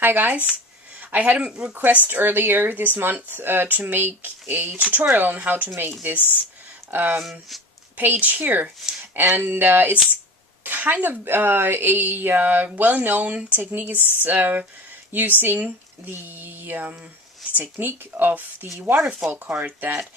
Hi guys! I had a request earlier this month to make a tutorial on how to make this page here, and it's kind of a well-known technique. Is using the technique of the waterfall card that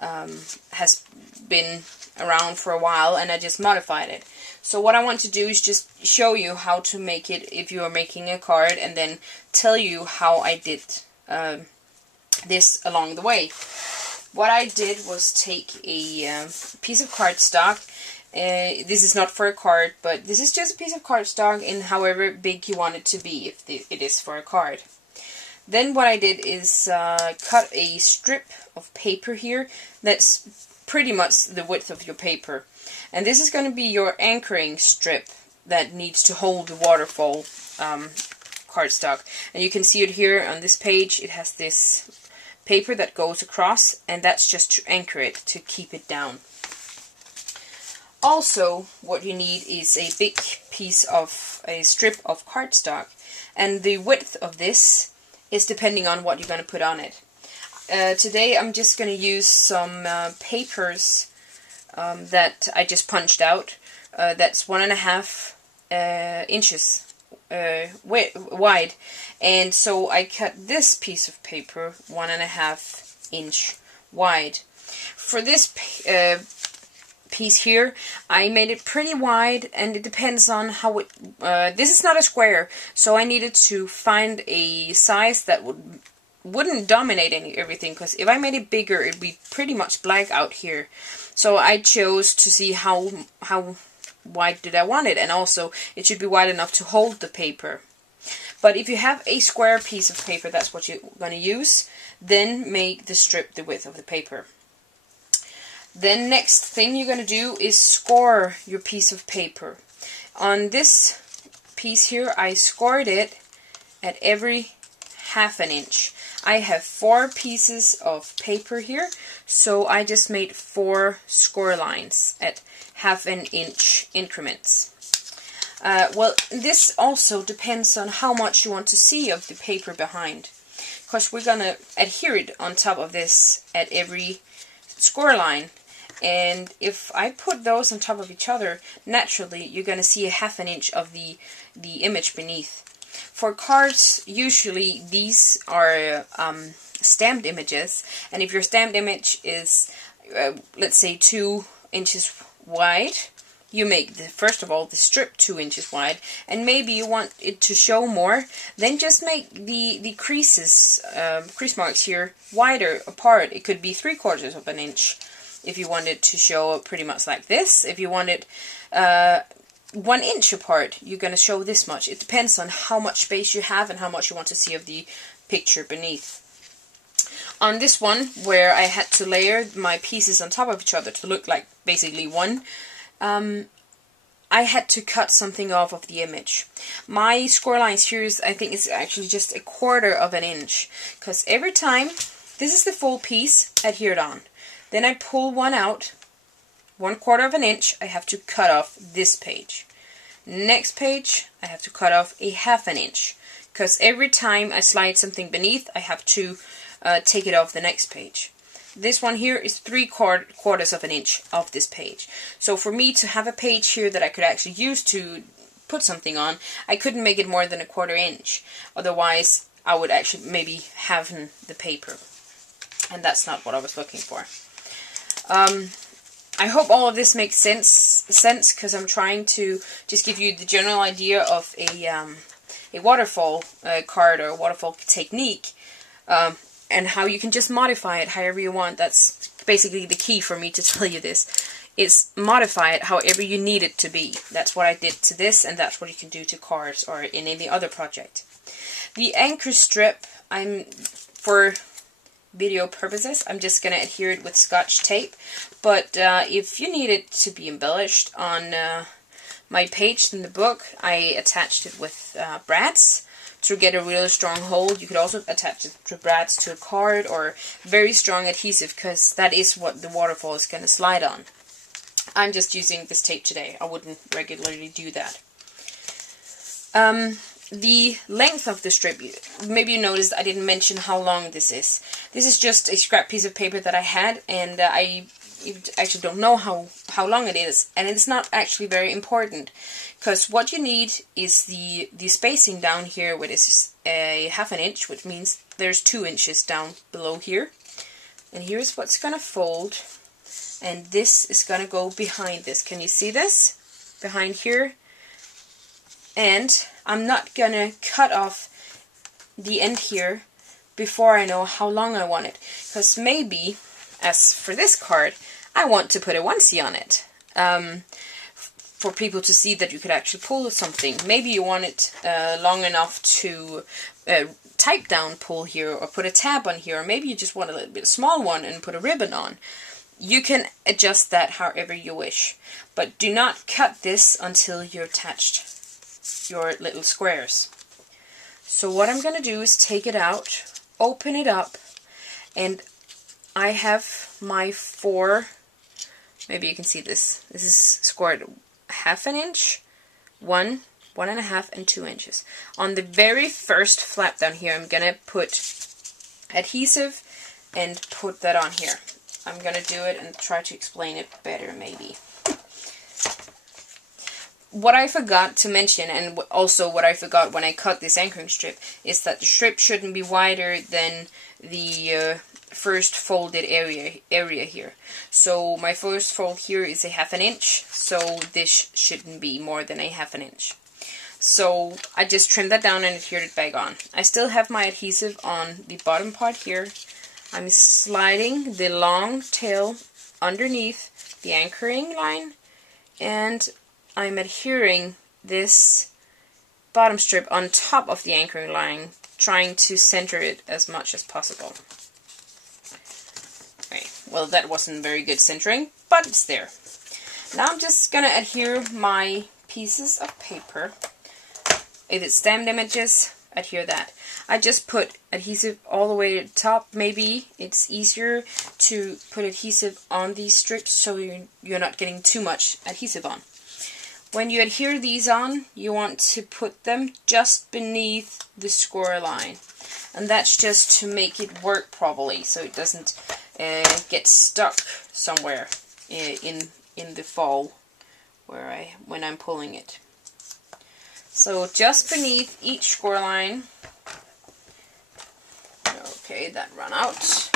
has been around for a while, and I just modified it. So what I want to do is just show you how to make it if you are making a card, and then tell you how I did this along the way. What I did was take a piece of cardstock. This is not for a card, but this is just a piece of cardstock in however big you want it to be, if it is for a card. Then what I did is cut a strip of paper here that's pretty much the width of your paper. And this is going to be your anchoring strip that needs to hold the waterfall cardstock. And you can see it here on this page. It has this paper that goes across, and that's just to anchor it, to keep it down. Also, what you need is a big piece of a strip of cardstock, and the width of this is depending on what you're going to put on it. Today I'm just going to use some papers that I just punched out. That's 1.5 inches wide, and so I cut this piece of paper 1.5 inch wide. For this piece here, I made it pretty wide, and it depends on how it... this is not a square, so I needed to find a size that wouldn't dominate everything, because if I made it bigger, it'd be pretty much black out here. So I chose to see how wide did I want it, and also it should be wide enough to hold the paper. But if you have a square piece of paper, that's what you're going to use, then make the strip the width of the paper. Then next thing you're going to do is score your piece of paper. On this piece here, I scored it at every 1/2 inch. I have 4 pieces of paper here, so I just made 4 score lines at 1/2 inch increments. Well, this also depends on how much you want to see of the paper behind, because we're going to adhere it on top of this at every score line. And if I put those on top of each other, naturally you're going to see a 1/2 inch of the image beneath. For cards, usually these are stamped images, and if your stamped image is, let's say, 2 inches wide, you make, first of all, the strip 2 inches wide, and maybe you want it to show more, then just make the creases, crease marks here, wider apart. It could be 3/4 inch. If you want it to show pretty much like this. If you want it 1 inch apart, you're going to show this much. It depends on how much space you have and how much you want to see of the picture beneath. On this one, where I had to layer my pieces on top of each other to look like basically one, I had to cut something off of the image. My score lines here is, I think it's actually just 1/4 inch, because every time, this is the full piece adhered on. Then I pull one out, 1/4 inch, I have to cut off this page. Next page, I have to cut off a 1/2 inch, because every time I slide something beneath, I have to take it off the next page. This one here is 3/4 inch of this page. So for me to have a page here that I could actually use to put something on, I couldn't make it more than 1/4 inch. Otherwise, I would actually maybe halven the paper. And that's not what I was looking for. I hope all of this makes sense, because I'm trying to just give you the general idea of a waterfall card or a waterfall technique, and how you can just modify it however you want. That's basically the key for me to tell you this. Is modify it however you need it to be. That's what I did to this, and that's what you can do to cards or in any other project. The anchor strip, for video purposes, I'm just going to adhere it with Scotch tape, but if you need it to be embellished on my page in the book, I attached it with brads to get a really strong hold. You could also attach it to brads to a card, or very strong adhesive, because that is what the waterfall is going to slide on. I'm just using this tape today. I wouldn't regularly do that. the length of the strip, maybe you noticed I didn't mention how long this is. This is just a scrap piece of paper that I had, and I actually don't know how long it is, and it's not actually very important, because what you need is the spacing down here, where this is a 1/2 inch, which means there's 2 inches down below here. And here's what's gonna fold, and this is gonna go behind this. Can you see this? Behind here. And I'm not gonna cut off the end here before I know how long I want it, because maybe, as for this card, I want to put a onesie on it, for people to see that you could actually pull something. Maybe you want it long enough to type down pull here, or put a tab on here, or maybe you just want a little bit small one and put a ribbon on. You can adjust that however you wish, but do not cut this until you're attached your little squares. So what I'm going to do is take it out, open it up, and I have my 4, maybe you can see this. This is scored 1/2 inch, 1, 1.5, and 2 inches. On the very first flap down here, I'm going to put adhesive and put that on here. I'm going to do it and try to explain it better maybe. What I forgot to mention, and also what I forgot when I cut this anchoring strip, is that the strip shouldn't be wider than the first folded area here. So my first fold here is a 1/2 inch, so this shouldn't be more than a 1/2 inch. So I just trimmed that down and adhered it back on. I still have my adhesive on the bottom part here. I'm sliding the long tail underneath the anchoring line, and I'm adhering this bottom strip on top of the anchoring line, trying to center it as much as possible. Okay, well, that wasn't very good centering, but it's there. Now I'm just gonna adhere my pieces of paper. If it's stamped images, adhere that. I just put adhesive all the way to the top. Maybe it's easier to put adhesive on these strips so you're not getting too much adhesive on. When you adhere these on, you want to put them just beneath the score line. And that's just to make it work properly, so it doesn't get stuck somewhere in the fall when I'm pulling it. So just beneath each score line. Okay, that ran out.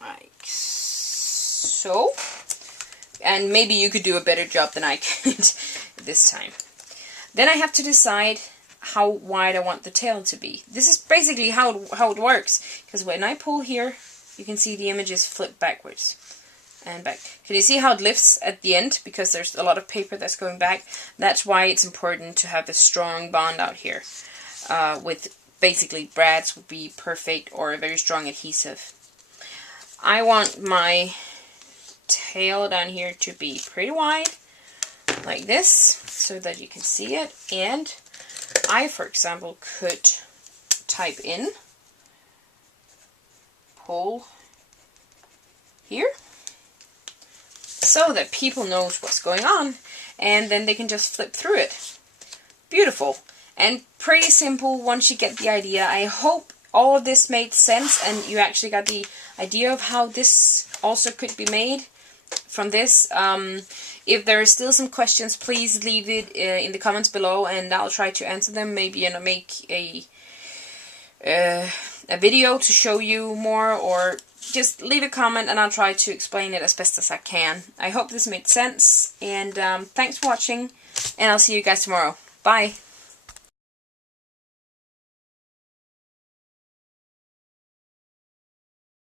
Like so. And maybe you could do a better job than I could this time. Then I have to decide how wide I want the tail to be. This is basically how it works, because when I pull here, you can see the images flip backwards and back. Can you see how it lifts at the end? Because there's a lot of paper that's going back. That's why it's important to have a strong bond out here. With basically brads would be perfect, or a very strong adhesive. I want my tail down here to be pretty wide, like this, so that you can see it. And I, for example, could type in pull here, so that people knows what's going on, and then they can just flip through it. Beautiful. And pretty simple once you get the idea. I hope all of this made sense and you actually got the idea of how this also could be made from this. If there are still some questions, please leave it in the comments below, and I'll try to answer them. Maybe make a video to show you more, or just leave a comment and I'll try to explain it as best as I can. I hope this made sense, and thanks for watching, and I'll see you guys tomorrow. Bye!